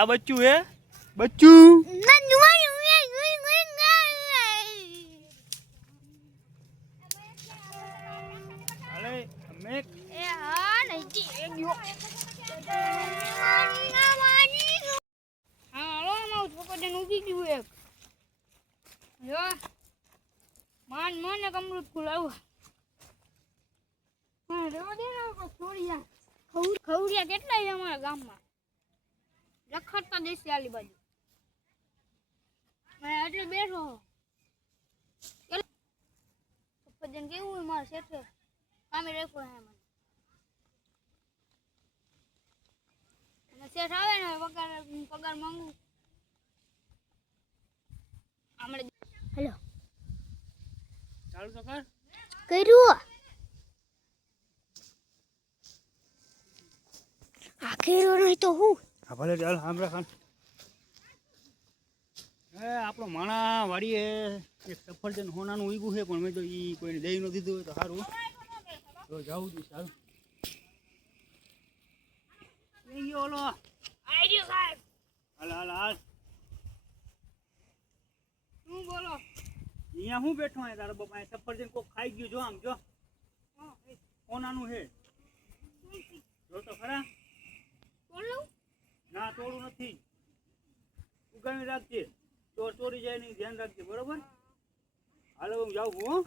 આ બચ્ચું હે બચ્ચું અરે મેક એ હા નહીં એક ગયો હા હાલો મારું છોકરીને ઉગી ગયું એક જો માન મને કમૃત ખુલાવું હા રેવા દે ને છોડિયા ખવડિયા કેટલા છે અમારા ગામમાં રખડતા દેશી આલી બાજુ મેં એટલે બેઠો સફરજન કેવું હોય મારે શેઠે કામે રેખો હે મને અને શેઠ આવે ને પગાર માંગુ આમળે હેલો ચાલુ તો કર કર્યું આખેરો નહીં તો હું હા ભલે ચાલ સાંભળે ખાન એ આપણો માણા વાડીએ એક સફરજન હોનાનું ઉગ્યું છે પણ મેં તો એ કોઈને દઈ ન દીધું હોય તો સારું તો જાવું છું સારું લઈ ગયો ઓલો આઈડિયો સાહેબ હાલ હાલ હાલ શું બોલો અહીંયા હું બેઠો હે તારા બાપા સફરજન કોક ખાઈ ગયું જો આમ જો હોનાનું છે જો તો ખરા બોલું ના તોડું નથી ઉગામી રાખજે ચોર ચોરી જાય નહીં ધ્યાન રાખજે બરોબર હાલો હું જાઉં છું હો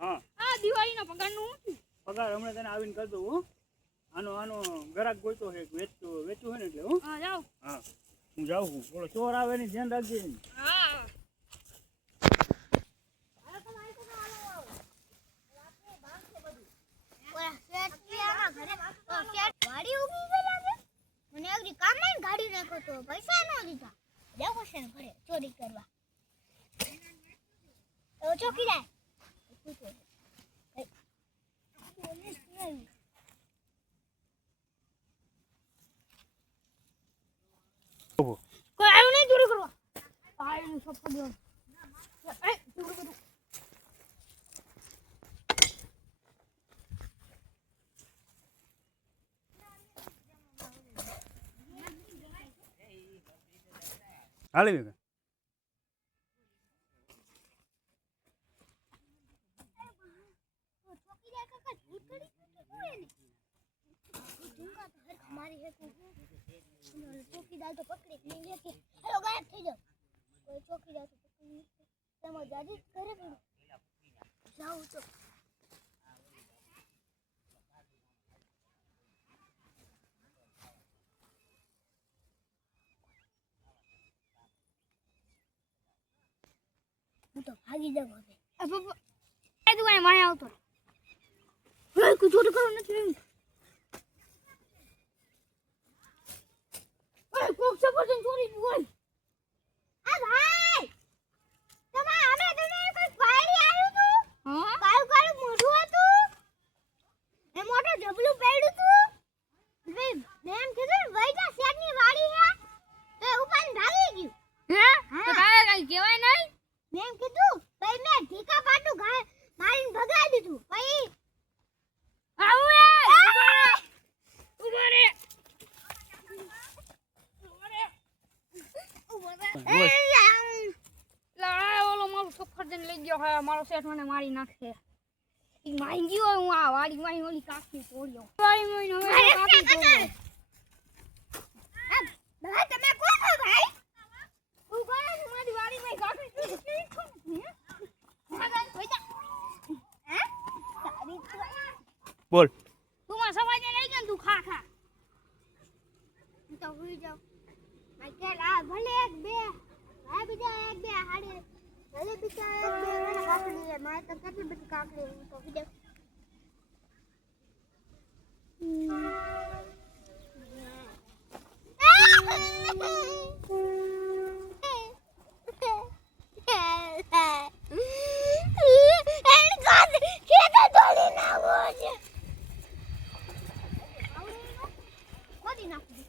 હા આ દિવાળીનો પગારનું શું પગાર હમણાં તને આવીને કરી દઉં હો આનો ગ્રાહક ગોઈતો છે વેચવું છે ને એટલે હો હા જાઓ હા હું જાઉં છું થોડો ચોર આવે ને ધ્યાન રાખજે હા ગાડી નાખો તો પૈસા ન દીધા દેખો છે ને ઘરે ચોરી કરવા તો ચોકીદાર કોઈ આવ્યું નહીં ચોરી કરવા આવ્યું સફર દો ચોરી કરું હાલે વેગા ચોકીદાર તો પકડી નહીં લેકે હેલો ગાયબ થઈ જાવ કોઈ ચોકીદાર તો પકડી નહીં તમે જાજી ઘરે પડો જાવ તો હું તો ભાગી જાવ હવે એ તું અહીં માયા આવતો રે કોઈ ચોરી કરો નથી કોક સફરજન ચોરી બોલ આ ભાઈ તમે અમે તને કોઈ ફાયરી આવ્યું તું હા કાળું કાળું મોઢું હતું એ મોટો ઢબલું પડ્યું તું મેમ કીધું વૈજા શેઠની વાડી હે તો ઉપર ભાગી ગયું હે તો તારે કઈ કહેવાય નહીં મેમ કીધું ભાઈ મે ઠીકા પાટું મારીને ભગાડી દીધું ભાઈ આવું ઉભો રે ઓલો મારો સફરજન લઈ ગયો હે મારો શેઠ મને મારી નાખશે ઈ માઈ ગયો હું આ વાડી માં ઓલી કાકી તોડ્યો વાડી માં હવે કાકી તોડ્યો ભાઈ તમે કોણ છો ભાઈ હું કોણ છું મારી વાડી માં કાકી બોલ તું માં સવાજે લઈ ગયો તું ખા ખા તો હુઈ જાવ ભાઈ આ ભલે એક બે આ બીજા એક બે હાડે ભલે બીજા એક બે મને કાકડી લે મારે તો કેટલી બધી કાકડી હું તો વિડિયો નાખું